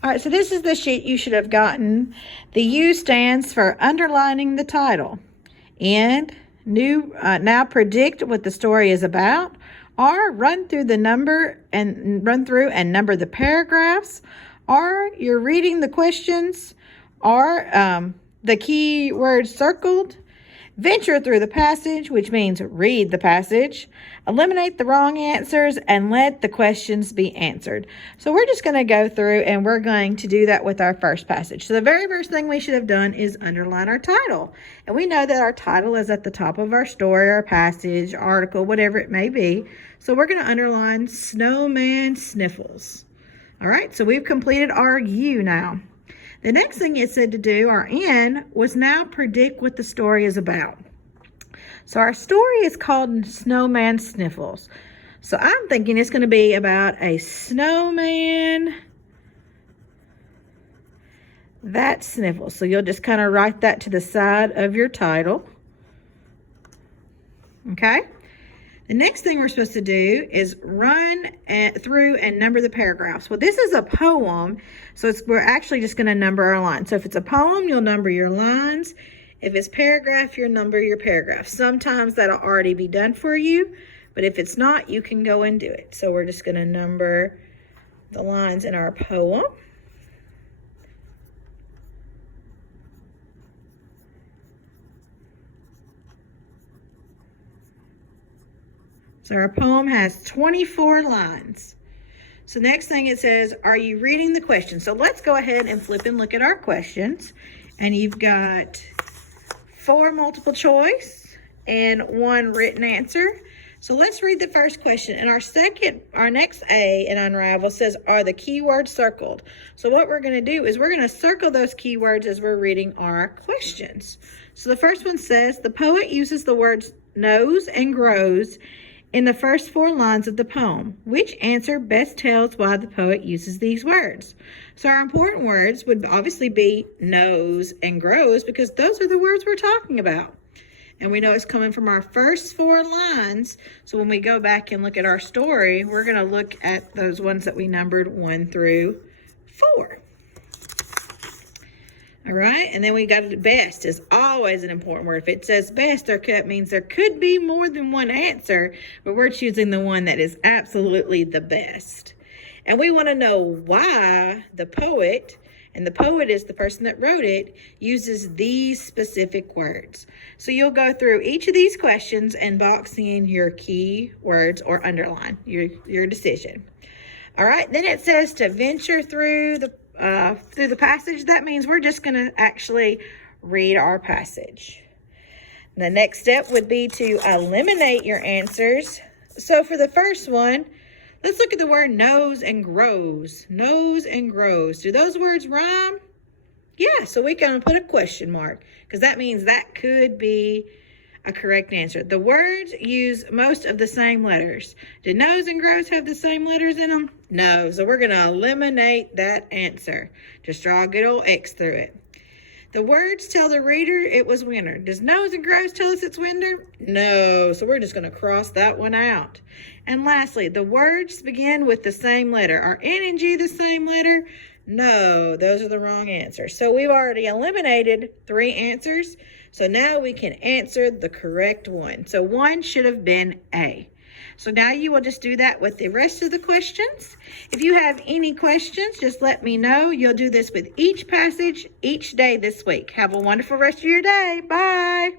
All right, so this is the sheet you should have gotten. The U stands for underlining the title. And now predict what the story is about. Or run through and number the paragraphs. Or you're reading the questions. Or the key words circled. Venture through the passage, which means read the passage. Eliminate the wrong answers and let the questions be answered. So we're just going to go through and we're going to do that with our first passage. So the very first thing we should have done is underline our title. And we know that our title is at the top of our story, our passage, article, whatever it may be. So we're going to underline Snowman Sniffles. All right, so we've completed our U now. The next thing it said to do, our N, was now predict what the story is about. So our story is called Snowman Sniffles. So I'm thinking it's going to be about a snowman that sniffles. So you'll just kind of write that to the side of your title. Okay? The next thing we're supposed to do is run through and number the paragraphs. Well, this is a poem, so we're actually just going to number our lines. So if it's a poem, you'll number your lines. If it's paragraph, you'll number your paragraphs. Sometimes that'll already be done for you, but if it's not, you can go and do it. So we're just going to number the lines in our poem. So our poem has 24 lines. So next thing it says, are you reading the question? So let's go ahead and flip and look at our questions. And you've got 4 multiple choice and 1 written answer. So let's read the first question. And our next A in Unravel says, are the keywords circled? So what we're going to do is we're going to circle those keywords as we're reading our questions. So the first one says, the poet uses the words knows and grows in the first 4 lines of the poem. Which answer best tells why the poet uses these words? So our important words would obviously be knows and grows because those are the words we're talking about. And we know it's coming from our first 4 lines. So when we go back and look at our story, we're going to look at those ones that we numbered 1 through 4. All right, and then we got best is always an important word. If it says best, that means there could be more than one answer, but we're choosing the one that is absolutely the best. And we want to know why the poet, and the poet is the person that wrote it, uses these specific words. So you'll go through each of these questions and box in your key words or underline your decision. All right, then it says to venture through the passage. That means we're just going to actually read our passage. The next step would be to eliminate your answers. So for the first one, let's look at the word knows and grows. Knows and grows. Do those words rhyme? Yeah, so we can put a question mark because that means that could be a correct answer. The words use most of the same letters. Do knows and grows have the same letters in them? No, so we're going to eliminate that answer. Just draw a good old X through it. The words tell the reader it was winter. Does knows and grows tell us it's winter? No, so we're just going to cross that one out. And lastly, the words begin with the same letter. Are N and G the same letter? No, those are the wrong answers. So we've already eliminated 3 answers. So now we can answer the correct one. So 1 should have been A. So now you will just do that with the rest of the questions. If you have any questions, just let me know. You'll do this with each passage each day this week. Have a wonderful rest of your day. Bye.